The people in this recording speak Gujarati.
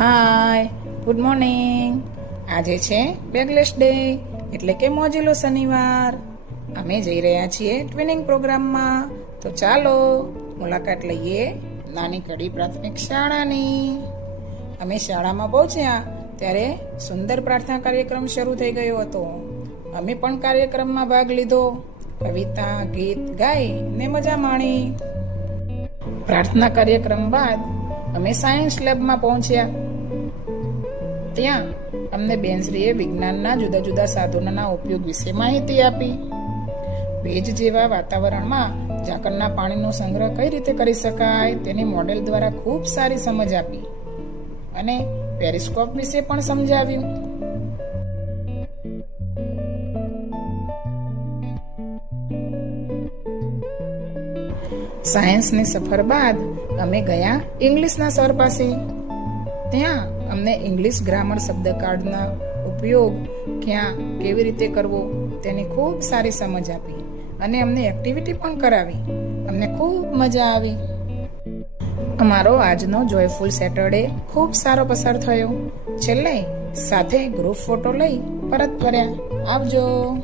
હાય, ગુડ મોર્નિંગ. આજે છે બેગલેસ ડે, એટલે કે મોજીલો શનિવાર. અમે જઈ રહ્યા છીએ ટ્વિનિંગ પ્રોગ્રામમાં. તો ચાલો મુલાકાત લઈએ નાની કડી પ્રાથમિક શાળાની. અમે શાળામાં પહોંચ્યા ત્યારે સુંદર પ્રાર્થના કાર્યક્રમ શરૂ થઈ ગયો હતો. અમે પણ કાર્યક્રમમાં ભાગ લીધો. કવિતા ગીત ગાઈ ને મજા માણી. પ્રાર્થના કાર્યક્રમ બાદ અમે સાયન્સ લેબમાં પહોંચ્યા. ત્યાં અમને બેનશ્રીએ વિજ્ઞાનના જુદા જુદા સાધનોના ઉપયોગ વિશે માહિતી આપી. ભેજ જેવા વાતાવરણમાં ઝાકળના પાણીનો સંગ્રહ કઈ રીતે કરી શકાય તેની મોડેલ દ્વારા ખૂબ સારી સમજ આપી અને પેરિસ્કોપ વિશે પણ સમજાવ્યું. સાયન્સની સફર બાદ અમે ગયા ઇંગ્લિશના સર પાસે. ત્યાં અમને ઇંગ્લિશ ગ્રામર શબ્દ કાર્ડના ઉપયોગ ક્યાં કેવી રીતે કરવો તેની ખૂબ સારી સમજ આપી અને અમને એક્ટિવિટી પણ કરાવી. અમને ખૂબ મજા આવી. અમારો આજનો જોયફુલ સેટરડે ખૂબ સારો પસાર થયો. છેલ્લે સાથે ગ્રુપ ફોટો લઈ પરત ફર્યા. આવજો.